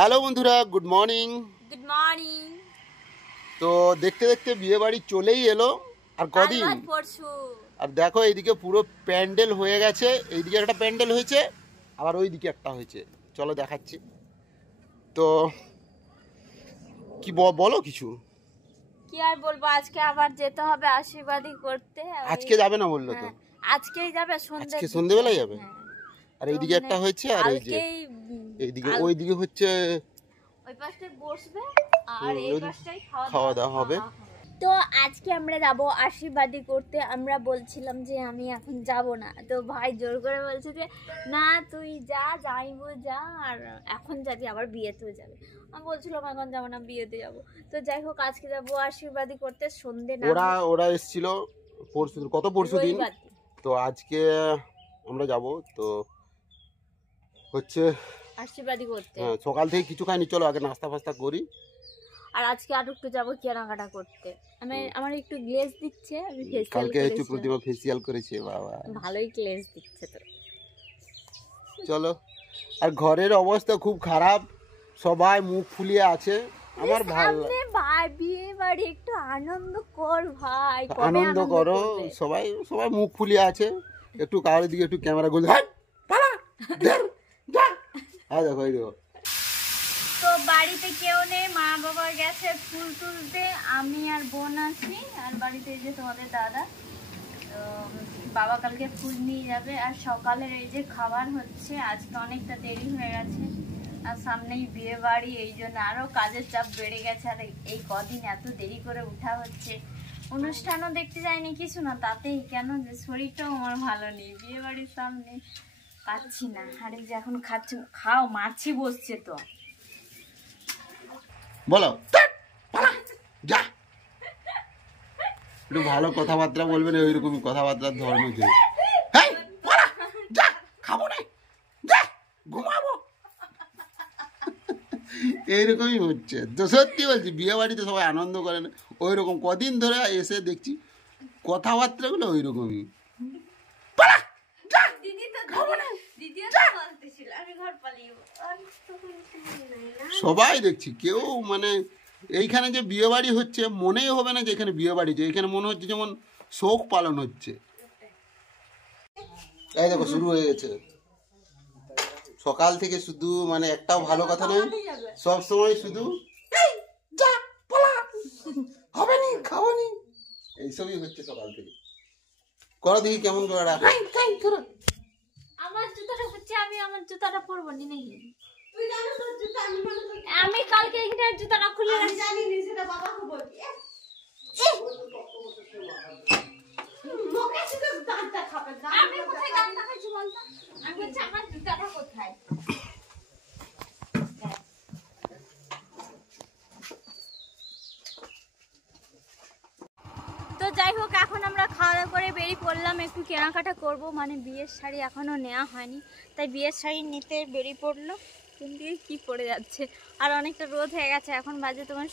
Hello বন্ধুরা, good morning. Good morning. তো দেখতে দেখতে বিয়ে বাড়ি চলেই এলো আর কদিন। আর দেখো এইদিকে পুরো প্যান্ডেল হয়ে গেছে, এইদিকে একটা প্যান্ডেল হয়েছে আবার ওইদিকে একটা হয়েছে, চলো দেখাচ্ছি। তো কি বলো কিছু। কি আর বলবো, আজকে আবার যেতে হবে আশীর্বাদী করতে। আজকে যাবে না বললো তো? আজকেই যাবে, সন্ধ্যেবেলায় যাবে। আর এইদিকে একটা হয়েছে আর এই যে এইদিকে ওইদিকে হচ্ছে, ওই পাশটায় বসবে আর এই পাশটায় খাওয়া দাওয়া হবে। তো আজকে আমরা যাব আশীর্বাদী করতে। আমরা বলছিলাম যে আমি এখন যাব না, তো ভাই জোর করে বলছে যে না তুই যা, যাইবো যা, আর এখন যাবি আবার বিয়েতেও যাবে। আমি বলছিলাম এখন যাবো না, বিয়েতে যাব। তো যাই হোক আজকে যাবো আশীর্বাদী করতে। সন্ধে না ওরা এসেছিল পরশুদিন, তো আজকে আমরা যাব। তো হচ্ছে আশীর্বাদী করতে সকাল থেকে কিছু খাইনি, চলো আগে নাস্তা ফাস্তা করি। আর আজকে আর একটু যাবো কেনাকাটা করতে। আমার একটু গ্লেজ দিচ্ছে, আমি ফেসিয়াল কালকে একটু প্রতিমা ফেসিয়াল করেছে, বাবা ভালোই গ্লেজ দিচ্ছে। তো চলো। আর ঘরের অবস্থা খুব খারাপ, সবাই মুখ ফুলিয়ে আছে। আমার ভালো ভাই বিয়ে বাড়ি, একটু আনন্দ কর ভাই, আনন্দ করো। সবাই মুখ ফুলিয়ে আছে। একটু কারোর দিকে একটু ক্যামেরা গুলো দেখো এই দেখো। তো বাড়িতে কেউ নেই, মা বাবা গেছে ফুল তুলতে, আমি আর বোন আছি। আর বাড়িতে এই যে তোমাদের দাদা, তো বাবা কালকে ফুল নিয়ে যাবে। আর সকালের এই যে খাবার হচ্ছে, আজকে অনেকটা দেরি হয়ে গেছে আর সামনেই বিয়ে বাড়ি, এই জন্য আরো কাজের চাপ বেড়ে গেছে। আর এই কদিন এত দেরি করে উঠা হচ্ছে, অনুষ্ঠানও দেখতে যায়নি কিছু না, তাতেই কেন যে শরীরটাও আমার ভালো নেই, বিয়ে বাড়ির সামনে পাচ্ছি না। আর এই যে এখন খাচ্ছি, খাও, মাছি বসছে। তো বলো যা, একটু ভালো কথাবার্তা বলবেন, ওইরকমই কথাবার্তার ধর্ম ছিল। খাবো না, ঘুমাবো, এইরকমই হচ্ছে। তো সত্যি বলছি, বিয়ে বাড়িতে সবাই আনন্দ করে না ওই রকম। কদিন ধরে এসে দেখছি কথাবার্তাগুলো ওই রকমই। সবাই দেখছি, কেউ মানে এইখানে যে বিয়ে বাড়ি হচ্ছে মনেই হবে না যে এখানে বিয়ে বাড়ি, যে এখানে মনে হচ্ছে যেমন শোক পালন হচ্ছে। এই দেখো শুরু হয়ে গেছে সকাল থেকে, শুধু মানে একটাও ভালো কথা নেই, সব সময় শুধু হবে নি খাবো নি, এইসবই হচ্ছে সকাল থেকে। করো দেখি কেমন করে। আমার জুতাটা হচ্ছে, আমি আমার জুতাটা পরবো নি নাকি? আমি কালকে এখানে জুতাটা খুলে জানি না, সেটা বাবাকে বলবি। আমি কোথায় গানটা খাইছি বলতো? আমি বলছি আমার জুতাটা কোথায়? তো যাই হোক এখন আমরা খাওয়া দাওয়া করে বেরিয়ে পড়লাম, একটু কেনাকাটা করব। মানে বিয়ের শাড়ি এখনো নেওয়া হয়নি, তাই বিয়ের শাড়ি নিতে বেরিয়ে পড়লো। কোন দিকে কি পড়ে যাচ্ছে, আর অনেকটা রোদ হয়ে গেছে, এখন বাজে তোমার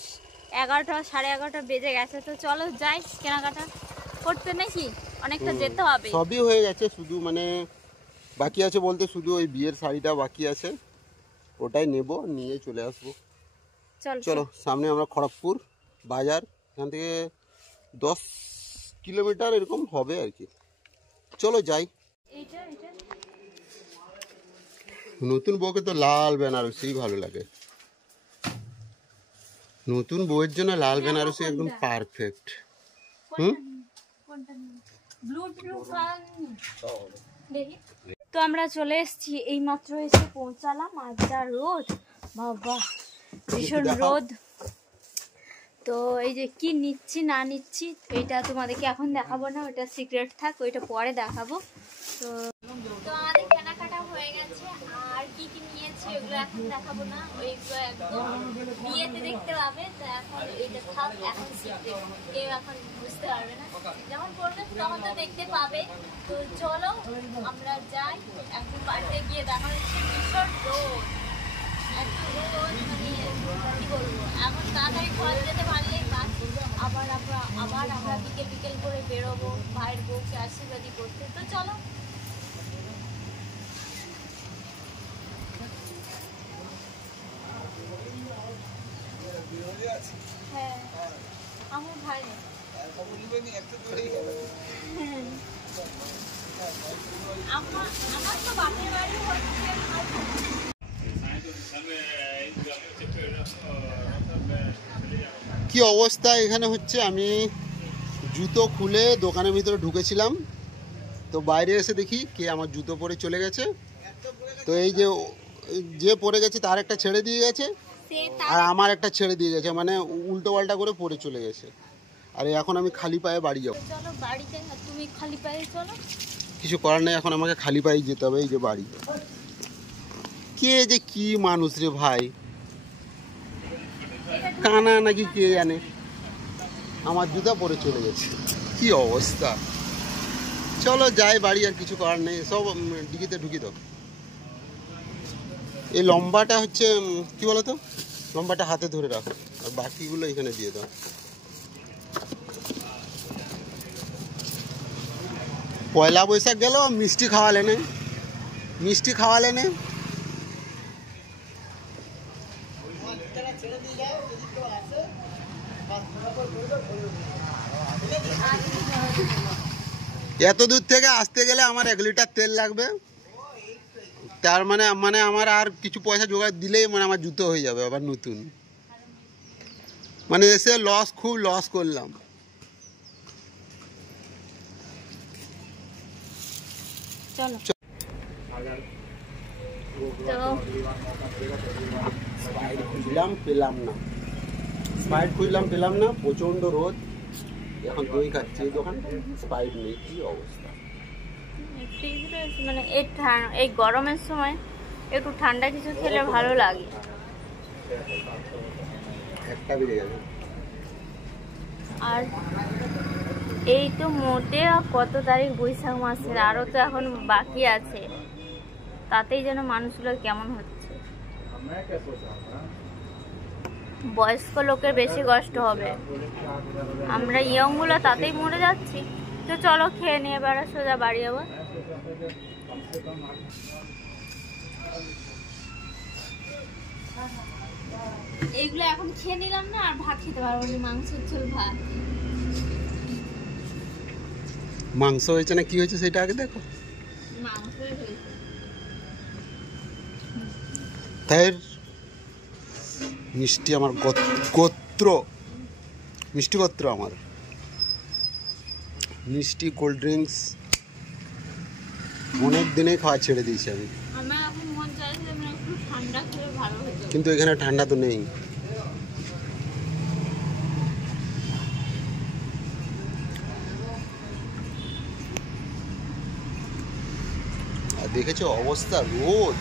11টা, 11:30 বেজে গেছে। তো চলো যাই কেনাকাটা করতে, নাকি অনেকটা যেতে হবে। সবই হয়ে গেছে, শুধু মানে বাকি আছে বলতে শুধু ওই বিয়ের শাড়িটা বাকি আছে, ওটাই নেব, নিয়ে চলে আসবো। চলো সামনে আমরা খড়গপুর বাজার, এখান থেকে 10 কিলোমিটার এরকম হবে আর কি। চলো যাই। নতুন বউকে তো লাল বেনারসি ভালো লাগে, নতুন বউয়ের জন্য লাল বেনারসি একদম পারফেক্ট। তো আমরা চলে এসেছি, এই মাত্র এসে পৌঁছালাম। আর যা রোদ বাবা, ভীষণ রোদ। তো এই যে কি নিচ্ছি না নিচ্ছি এইটা তোমাদেরকে এখন দেখাবো না, ওটা সিক্রেট থাক, ওইটা পরে দেখাবো। তো আমাদের কেনাকাটা হয়ে গেছে, আর কি কি নিয়েছি ওগুলো এখন দেখাবো না, ওইগুলো একদম বিয়েতে দেখতে পাবে। তো এখন এইটা থাক, এখন সিক্রেট, কেউ এখন বুঝতে পারবে না, যখন করবে তখন তো দেখতে পাবে। তো চলো আমরা যাই, এখন বাড়িতে গিয়ে দেখা হচ্ছে। ভীষণ রোদ, এত রোদ, মানে কি বলবো, এখন তাড়াতাড়ি ঘর যেতে পারলেই বাস। আবার আমরা বিকেল করে বেরোবো ভাইয়ের বউকে আশীর্বাদী করতে। তো চলো। আমার তো বাপের বাড়ি হচ্ছে কি অবস্থা এখানে হচ্ছে, আমি জুতো খুলে দোকানের ভিতরে ঢুকেছিলাম, তো বাইরে এসে দেখি কে আমার জুতো পরে চলে গেছে। তো এই যে পরে গেছে তার একটা ছেড়ে দিয়ে গেছে, আর আমার একটা ছেড়ে দিয়ে গেছে, মানে উল্টো পাল্টা করে পরে চলে গেছে। আর এখন আমি খালি পায়ে বাড়ি যাবো। চলো বাড়িতে, তুমি খালি পায়ে চলো। কিছু করার নেই, এখন আমাকে খালি পায়ে যেতে হবে। এই যে বাড়ি, কে যে কি মানুষ রে ভাই, কানা নাকি কে জানে, আমার জুতা পরে চলে গেছে। কি অবস্থা, চলো যাই বাড়ি, আর কিছু করার নেই। সব ডিগিতে ঢুকি দাও। এই লম্বাটা হচ্ছে কি বলতো, লম্বাটা হাতে ধরে রাখো, আর বাকিগুলো এখানে দিয়ে দাও। পয়লা বৈশাখ গেল, মিষ্টি খাওয়ালে নে, মিষ্টি খাওয়ালে নে। এত দূর থেকে আসতে গেলে আমার 1 লিটার তেল লাগবে, তার মানে আমার আর কিছু পয়সা জোগাড় দিলেই মানে আমার জুতো হয়ে যাবে আবার নতুন। মানে এসে লস, খুব লস করলাম। চলো স্প্রাইট খুঁজলাম পেলাম না, স্প্রাইট খুঁজলাম পেলাম না, প্রচন্ড রোদ। এখন দই খাচ্ছি, এই দোকানটা স্প্রাইট নেই, কি অবস্থা। মানে এই গরমের সময় একটু ঠান্ডা কিছু খেলে ভালো লাগে। একটা বেড়ে গেল। আর এই তো মোটে কত তারিখ, বৈশাখ মাসের, আরো তো এখন বাকি আছে, তাতেই যেন মানুষগুলো কেমন হচ্ছে। বয়স্ক লোকের বেশি কষ্ট হবে, আমরা ইয়ংগুলো তাতেই মরে যাচ্ছি। তো চলো খেয়ে নিয়ে বেড়া সোজা বাড়ি যাবো। এইগুলো এখন খেয়ে নিলাম না, আর ভাত খেতে পারবো না, মাংসের ঝোল ভাত। মাংস হয়েছে না কি হয়েছে সেটা আগে দেখো। তাই মিষ্টি আমার গোত্র, মিষ্টি গোত্র আমার, মিষ্টি কোল্ড ড্রিঙ্কস অনেক দিনে খাওয়া ছেড়ে দিয়েছি আমি। কিন্তু এখানে ঠান্ডা তো নেই। আর দেখেছো অবস্থা, রোদ।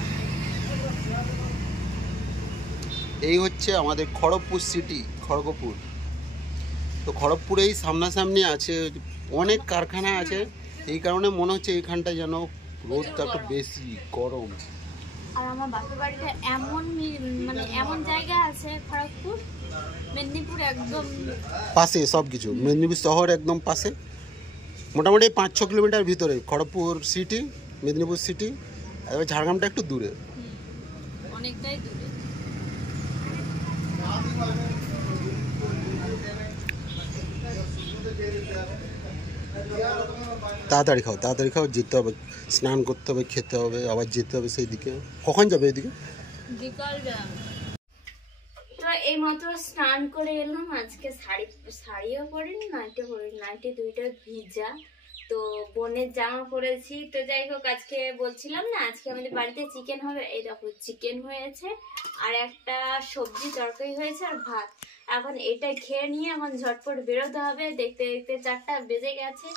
এই হচ্ছে আমাদের খড়গপুর সিটি, খড়গপুর। তো খড়গপুরেই সামনাসামনি আছে, অনেক কারখানা আছে, এই কারণে মনে হচ্ছে এইখানটা যেন রোদটা একটু বেশি গরম। আর আমার বাপের বাড়িটা মানে এমন জায়গা আছে, খড়গপুর মেদিনীপুর একদম পাশে, সব কিছু মেদিনীপুর শহর একদম পাশে, মোটামুটি 5-6 কিলোমিটার ভিতরে খড়গপুর সিটি, মেদিনীপুর সিটি। আর ঝাড়গ্রামটা একটু দূরে, অনেকটাই দূরে। তাড়াতাড়ি খাও, যেতে হবে, স্নান করতে হবে, খেতে হবে, আবার যেতে হবে সেই দিকে। কখন যাবে এদিকে? বিকাল বেলা। তো এই মাত্র স্নান করে এলাম, আজকে শাড়িও পরিনি, নাইটিও পরিনি, নাইটি দুইটা ভিজা। তো বোনের জামা পরেছি। তো যাই হোক, আজকে বলছিলাম না আজকে আমাদের বাড়িতে চিকেন হবে, এই দেখো চিকেন হয়েছে, আর একটা সবজি তরকারি হয়েছে, আর ভাত। এখন এটা খেয়ে নিয়ে এখন ঝটপট বেরোতে হবে। দেখতে দেখতে 4টা বেজে গেছে,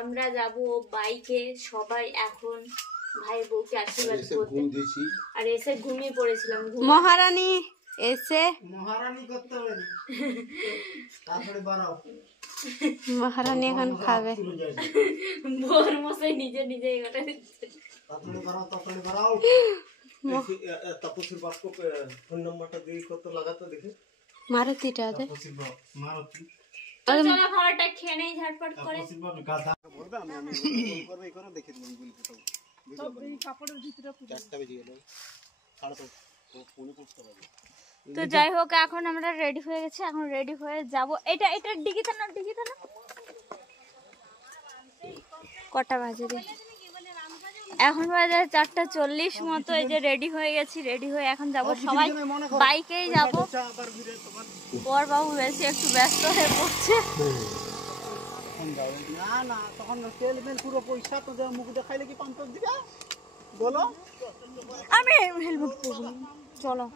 আমরা যাব বাইকে সবাই এখন ভাই বউকে আশীর্বাদ করতে। আর এসে ঘুমিয়ে পড়েছিলাম। মহারানী এসে করতে হবে, তারপরে বাড়াও। মহারানী এখন খাবে, বোর মশাই নিজে নিজে এটা দিচ্ছে। তারপরে বাড়াও তাপসের বাপ को ফোন নাম্বারটা দিয়ে কত লাগাতে দেখে মারুতিটা আছে, মারুতি। চলো খাবারটা খেয়ে নেই ঝটপট করে। বলবে আমি করব, এই করো, দেখে দিই বলি তো সব এই কাপড়ের ভিতরে 4টা বেজে গেল, সাড়ে 5 বাজে। তো যাই হোক, এখন আমরা রেডি হয়ে গেছি, এখন রেডি হয়ে যাব। এটা ডিগিতে না কটা বাজে রে? এখন বাজে 4:40 মতো। এই যে রেডি হয়ে গেছি, রেডি হয়ে এখন যাব সবাই বাইকেই যাব। বর বাবু বেশি একটু ব্যস্ত হয়ে পড়ছে। না না তখন তেল মেল পুরো পয়সা তো মুখ দেখাইলে কি পাম্প দিবে বলো? আমি হেলমেট পরবো, চলো।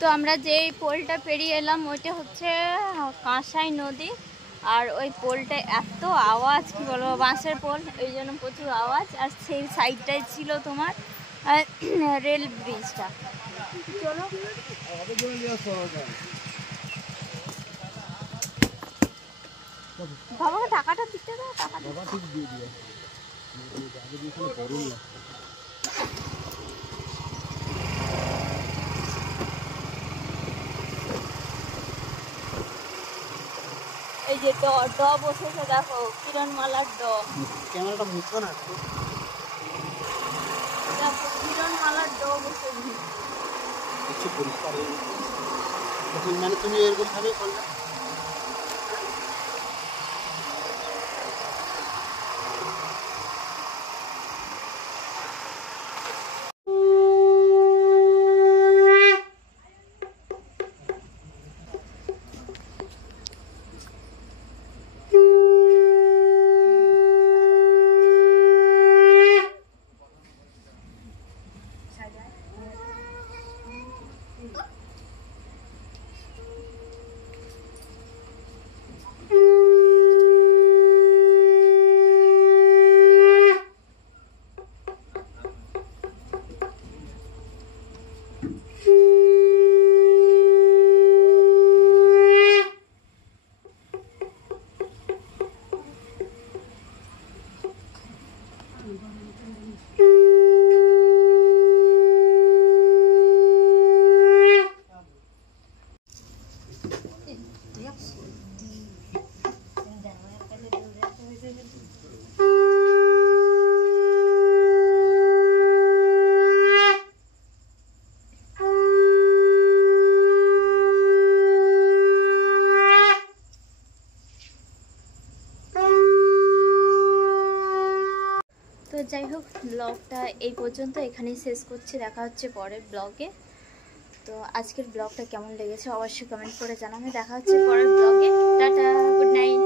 তো আমরা যে পোলটা পেরিয়ে এলাম ওইটা হচ্ছে কাঁসাই নদী। আর ওই পোলটা এত আওয়াজ, কি বলবো, বাঁশের পোল, এই জন্য প্রচুর আওয়াজ। আর সেই সাইডটাই ছিল তোমার রেল ব্রিজটা। চলো বাবা টাকাটা দিতে দাও, টাকাটা ঠিক দিয়ে দিও। এই যে ড বসেছে দেখো, কিরণমালার ড। ক্যামেরাটা মুছবো না? দেখো কিরণমালার ড বসেছে। কিছু পরিষ্কার হয়ে গেছে। মানে তুমি এরকম ভাবে করলে যাই হোক, ব্লগটা এই পর্যন্ত এখানেই শেষ করছি। দেখা হচ্ছে পরের ব্লগে। তো আজকের ব্লগটা কেমন লেগেছে অবশ্যই কমেন্ট করে জানাবে। দেখা হচ্ছে পরের ব্লগে। Tata, good night.